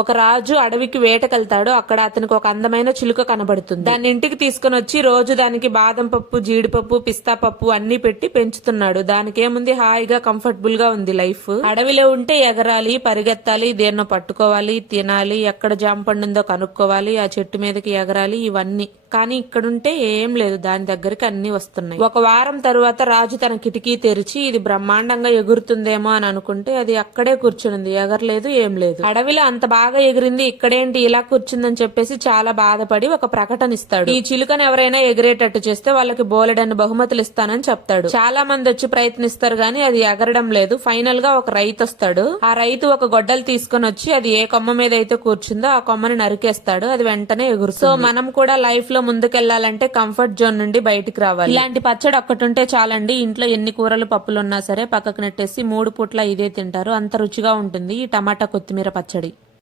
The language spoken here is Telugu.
ఒక రాజు అడవికి వేటకెళ్తాడు. అక్కడ అతనికి ఒక అందమైన చిలుక కనబడుతుంది. దాన్ని ఇంటికి తీసుకుని వచ్చి రోజు దానికి బాదం పప్పు, జీడిపప్పు, పిస్తా పప్పు అన్ని పెట్టి పెంచుతున్నాడు. దానికి ఏముంది, హాయిగా కంఫర్టబుల్ గా ఉంది లైఫ్. అడవిలో ఉంటే ఎగరాలి, పరిగెత్తాలి, దేన్నో పట్టుకోవాలి, తినాలి, ఎక్కడ జామ పండుందో కనుక్కోవాలి, ఆ చెట్టు మీదకి ఎగరాలి, ఇవన్నీ. కానీ ఇక్కడుంటే ఏం లేదు, దాని దగ్గరికి అన్ని వస్తున్నాయి. ఒక వారం తరువాత రాజు తన కిటికీ తెరిచి ఇది బ్రహ్మాండంగా ఎగురుతుందేమో అని అనుకుంటే అది అక్కడే కూర్చునింది, ఎగరలేదు, ఏం లేదు. అడవిలో అంత బాగా ఎగిరింది, ఇక్కడేంటి ఇలా కూర్చుందని చెప్పేసి చాలా బాధపడి ఒక ప్రకటన ఇస్తాడు. ఈ చిలుకను ఎవరైనా ఎగిరేటట్టు చేస్తే వాళ్ళకి బోలెడన్ని బహుమతులు ఇస్తానని చెప్తాడు. చాలా మంది వచ్చి ప్రయత్నిస్తారు గానీ అది ఎగరడం లేదు. ఫైనల్ గా ఒక రైతు వస్తాడు. ఆ రైతు ఒక గొడ్డలు తీసుకుని వచ్చి అది ఏ కొమ్మ మీద అయితే కూర్చుందో ఆ కొమ్మని నరికేస్తాడు. అది వెంటనే ఎగురుతుంది. సో మనం కూడా లైఫ్ లో ముందుకెళ్లాలంటే కంఫర్ట్ జోన్ నుండి బయటికి రావాలి. ఇలాంటి పచ్చడి ఒక్కటుంటే చాలండి. ఇంట్లో ఎన్ని కూరలు పప్పులు ఉన్నా సరే పక్కకు నెట్టేసి 3 పూట్ల ఇదే తింటారు. అంత రుచిగా ఉంటుంది ఈ టమాటా కొత్తిమీర పచ్చడి.